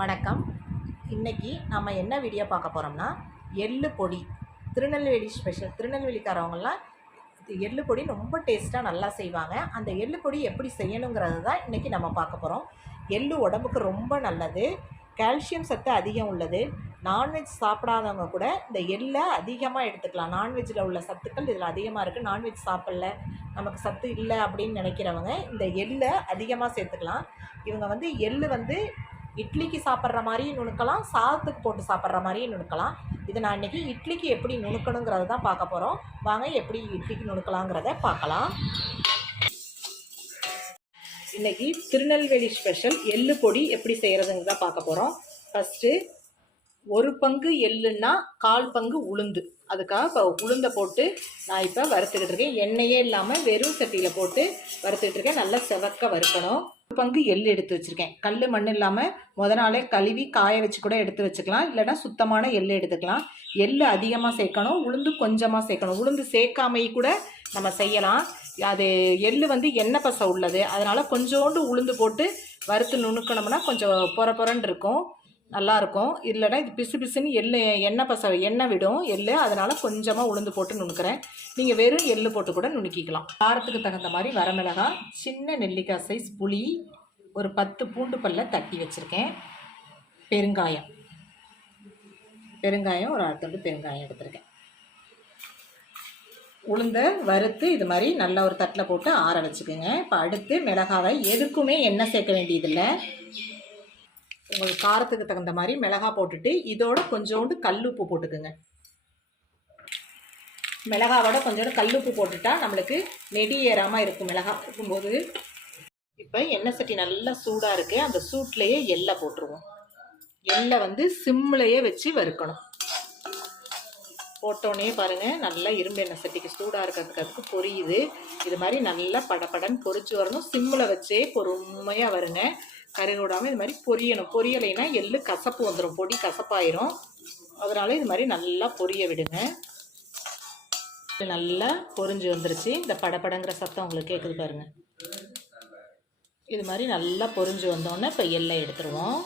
வணக்கம். இன்னைக்கு நம்ம என்ன வீடியோ பார்க்க போகிறோம்னா, எள்ளு பொடி. திருநெல்வேலி ஸ்பெஷல். திருநெல்வேலிக்காரவங்கலாம் எள்ளு பொடி ரொம்ப டேஸ்ட்டாக நல்லா செய்வாங்க. அந்த எள்ளு பொடி எப்படி செய்யணுங்கிறது தான் இன்றைக்கி நம்ம பார்க்க போகிறோம். எள்ளு உடம்புக்கு ரொம்ப நல்லது, கால்சியம் சத்து அதிகம் உள்ளது. நான்வெஜ் சாப்பிடாதவங்க கூட இந்த எள்ளை அதிகமாக எடுத்துக்கலாம். நான்வெஜ்ஜில் உள்ள சத்துக்கள் இதில் அதிகமாக இருக்குது. நான்வெஜ் சாப்பிடல, நமக்கு சத்து இல்லை அப்படின்னு நினைக்கிறவங்க இந்த எள்ளை அதிகமாக சேர்த்துக்கலாம். இவங்க எள்ளு இட்லிக்கு சாப்பிட்ற மாதிரியும் நுணுக்கலாம், சாதத்துக்கு போட்டு சாப்பிட்ற மாதிரியும் நுணுக்கலாம். இது நான் இன்றைக்கி இட்லிக்கு எப்படி நுணுக்கணுங்கிறத தான் பார்க்க போகிறோம். வாங்க எப்படி இட்லிக்கு நுணுக்கலாங்கிறத பார்க்கலாம். இன்றைக்கி திருநெல்வேலி ஸ்பெஷல் எள்ளு பொடி எப்படி செய்கிறதுங்க தான் பார்க்க போகிறோம். ஃபஸ்ட்டு 1 பங்கு எள்ளுன்னா 1/4 பங்கு உளுந்து. அதுக்காக இப்போ உளுந்தை போட்டு நான் இப்போ வறுத்துக்கிட்டு இருக்கேன். எண்ணெயே இல்லாமல் வெறும் சட்டியில் போட்டு வறுத்துக்கிட்டு இருக்கேன். நல்லா செவக்க வறுக்கணும். 1 பங்கு எள் எடுத்து வச்சுருக்கேன். கல் மண் இல்லாமல் நாளே கழுவி காய வச்சு கூட எடுத்து வச்சுக்கலாம். இல்லைனா சுத்தமான எள் எடுத்துக்கலாம். எள் அதிகமாக சேர்க்கணும், உளுந்து கொஞ்சமாக சேர்க்கணும். உளுந்து சேர்க்காமையே கூட நம்ம செய்யலாம். அது எள் எண்ணெய் பசை உள்ளது, அதனால் கொஞ்சோண்டு உளுந்து போட்டு வறுத்து நுணுக்கணும்னா கொஞ்சம் பொறன்னு இருக்கும், நல்லாயிருக்கும். இல்லைனா இது பிசு பிசுன்னு எண்ணெய் பசை எண்ணெய் விடும் எள், அதனால் கொஞ்சமாக உளுந்து போட்டு நுணுக்கிறேன். நீங்கள் வெறும் எள் போட்டு கூட நுணுக்கிக்கலாம். காரத்துக்கு தகுந்த மாதிரி வரமிளகாய், சின்ன நெல்லிக்காய் சைஸ் புளி, ஒரு 10 பூண்டு பல்லை தட்டி வச்சுருக்கேன். பெருங்காயம் ஒரு 1/2 துண்டு பெருங்காயம் எடுத்துருக்கேன். உளுந்தை வறுத்து இது மாதிரி நல்லா ஒரு தட்டில் போட்டு ஆற வச்சுக்கோங்க. இப்போ அடுத்து மிளகாவை எதுக்குமே எண்ணெய் சேர்க்க வேண்டியதில்லை. உங்களுக்கு காரத்துக்கு தகுந்த மாதிரி மிளகாய் போட்டுட்டு இதோட கொஞ்சோண்டு கல்லுப்பு போட்டுக்குங்க. மிளகாவோட கொஞ்சோண்டு கல்லுப்பு போட்டுட்டா நம்மளுக்கு நெடி ஏறாமல் இருக்கும் மிளகாய் இருக்கும்போது. இப்போ எண்ணெய் சட்டி நல்லா சூடாக இருக்குது. அந்த சூட்லேயே எள்ளை போட்டுருவோம். எள்ளை சிம்லையே வச்சு வறுக்கணும். போட்டோன்னே பாருங்கள், நல்லா இரும்பு எண்ணெய் சட்டிக்கு சூடாக இருக்கிறதுக்கு பொரியுது. இது மாதிரி நல்லா படப்படன்னு பொரிச்சு வரணும். சிம்மில் வச்சே பொறுமையாக வருங்க, கருகூடாமல் இது மாதிரி பொரியணும். பொரியலைன்னா எள்ளு கசப்பு வந்துடும், பொடி கசப்பாயிரும். அதனால் இது மாதிரி நல்லா பொரிய விடுங்க. நல்லா பொரிஞ்சு வந்துருச்சு. இந்த படப்படங்கிற சத்தம் உங்களுக்கு கேட்குது பாருங்கள். இது மாதிரி நல்லா பொரிஞ்சு வந்தோடனே இப்போ எள்ளை எடுத்துருவோம்.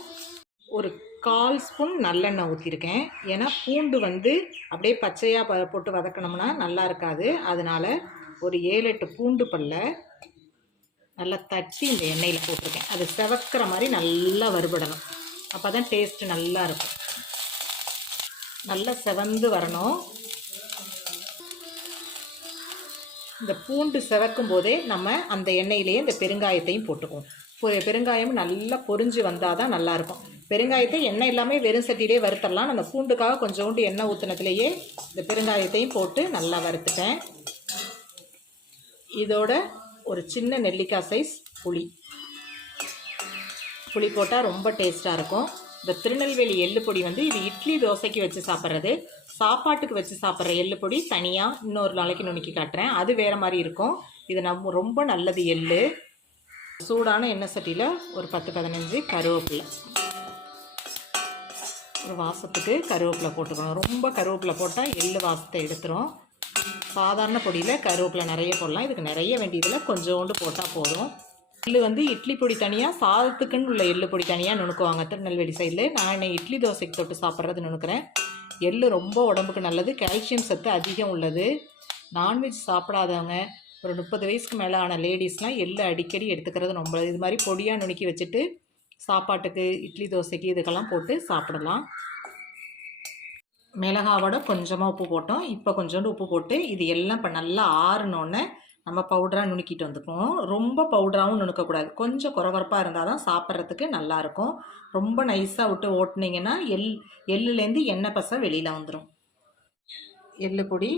ஒரு 1/4 ஸ்பூன் நல்லெண்ணெய் ஊற்றிருக்கேன். ஏன்னா பூண்டு அப்படியே பச்சையாக போட்டு வதக்கணும்னா நல்லா இருக்காது. அதனால் ஒரு 7-8 பூண்டு பல்லை நல்லா தட்டி இந்த எண்ணெயில் போட்டிருக்கேன். அது செவக்கிற மாதிரி நல்லா வறுபடணும். அப்போ தான் டேஸ்ட்டு நல்லா இருக்கும். நல்லா செவந்து வரணும். இந்த பூண்டு செவக்கும் போதே நம்ம அந்த எண்ணெயிலேயே இந்த பெருங்காயத்தையும் போட்டுக்குவோம். பெருங்காயம் நல்லா பொரிஞ்சு வந்தால் தான் நல்லாயிருக்கும். பெருங்காயத்தை எண்ணெய் இல்லாமல் வெறும் சட்டியிலே வறுத்தரலாம். அந்த பூண்டுக்காக கொஞ்சோண்டு எண்ணெய் ஊற்றினத்துலேயே இந்த பெருங்காயத்தையும் போட்டு நல்லா வறுத்துட்டேன். இதோட ஒரு சின்ன நெல்லிக்காய் சைஸ் புளி போட்டால் ரொம்ப டேஸ்ட்டாக இருக்கும். இந்த திருநெல்வேலி எள்ளு பொடி இது இட்லி தோசைக்கு வச்சு சாப்பிட்றது, சாப்பாட்டுக்கு வச்சு சாப்பிட்ற எள்ளு பொடி தனியாக இன்னொரு நாளைக்கு நுணுக்கி காட்டுறேன். அது வேறு மாதிரி இருக்கும். இது ரொம்ப நல்லது. எள்ளு சூடான எண்ணெய் சட்டியில் ஒரு 10-15 கருவேப்பிலை, ஒரு வாசத்துக்கு கருவேப்பிலை போட்டுக்கணும். ரொம்ப கருவேப்பிலை போட்டால் எள்ளு வாசத்தை எடுத்துரும். சாதாரண பொடியில் கருவேப்பிலை நிறைய போடலாம். இதுக்கு நிறைய வேண்டியதில் கொஞ்சோண்டு போட்டால் போதும். எள்ளு இட்லி பொடி தனியாக, சாதத்துக்குன்னு உள்ள எள்ளு பொடி தனியாக நுணுக்குவாங்க திருநெல்வேலி சைடில். நான் என்ன இட்லி தோசைக்கு தொட்டு சாப்பிட்றது நுணுக்கிறேன். எள்ளு ரொம்ப உடம்புக்கு நல்லது, கால்சியம் சத்து அதிகம் உள்ளது. நான்வெஜ் சாப்பிடாதவங்க, ஒரு 30 வயசுக்கு மேலே ஆன லேடிஸ்லாம் எள்ளு அடிக்கடி எடுத்துக்கிறது ரொம்ப. இது மாதிரி பொடியாக நுணுக்கி வச்சுட்டு சாப்பாட்டுக்கு, இட்லி தோசைக்கு இதுக்கெல்லாம் போட்டு சாப்பிடலாம். மிளகாவோட கொஞ்சமாக உப்பு போட்டோம். இப்போ கொஞ்சோண்டு உப்பு போட்டு இது எல்லாம் இப்போ நல்லா ஆறினோன்னே நம்ம பவுடராக நுணுக்கிட்டு வந்துக்குவோம். ரொம்ப பவுடராகவும் நுணுக்கக்கூடாது, கொஞ்சம் குறகுறப்பாக இருந்தால் தான் சாப்பிட்றதுக்கு நல்லாயிருக்கும். ரொம்ப நைஸாக விட்டு ஓட்டினீங்கன்னா எள்ளுலேருந்து எண்ணெய் பசை வெளியில் வந்துடும். எள்ளு பொடி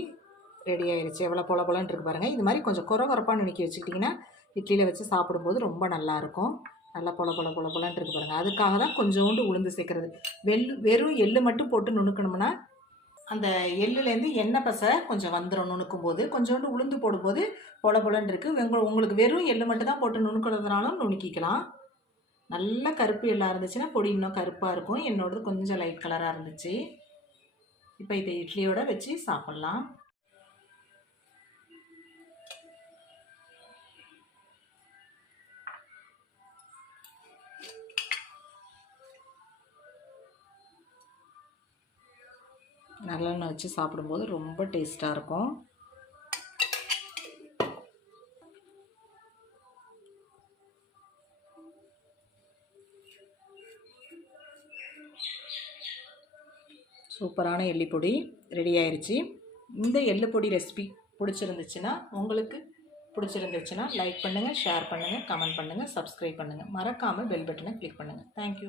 ரெடி ஆயிடுச்சு. எவ்வளோ பொலன்னு இருக்கு பாருங்கள். இது மாதிரி கொஞ்சம் குறகுறப்பாக நுணுக்கி வச்சுக்கிட்டிங்கன்னா இட்லியில் வச்சு சாப்பிடும்போது ரொம்ப நல்லாயிருக்கும். நல்லா பொலன்னு இருக்கு பாருங்கள். அதுக்காக தான் கொஞ்சோண்டு உளுந்து சேர்க்குறது. வெறும் எள்ளு மட்டும் போட்டு நுணுக்கணும்னா அந்த எள்ளுலேருந்து எண்ணெய் பசை கொஞ்சம் வந்துடும். நுணுக்கும் போது கொஞ்சோண்டு உளுந்து போடும்போது பொலன்னு இருக்குது. உங்களுக்கு வெறும் எள்ளு மட்டும் தான் போட்டு நுணுக்கிறதுனாலும் நுணுக்கிக்கலாம். நல்லா கருப்பு எள்ளாக இருந்துச்சுன்னா பொடி இன்னும் கருப்பாக இருக்கும். என்னோடது கொஞ்சம் லைட் கலராக இருந்துச்சு. இப்போ இதை இட்லியோடு வச்சு சாப்பிட்லாம். நல்லெண்ணெய் வச்சு சாப்பிடும்போது ரொம்ப டேஸ்ட்டாக இருக்கும். சூப்பரான எள்ளு பொடி ரெடி ஆயிடுச்சு. இந்த எள்ளு பொடி ரெசிபி உங்களுக்கு பிடிச்சிருந்துச்சுன்னா லைக் பண்ணுங்கள், ஷேர் பண்ணுங்கள், கமெண்ட் பண்ணுங்கள், சப்ஸ்கிரைப் பண்ணுங்கள். மறக்காமல் பெல் பட்டனை கிளிக் பண்ணுங்கள். தேங்க்யூ.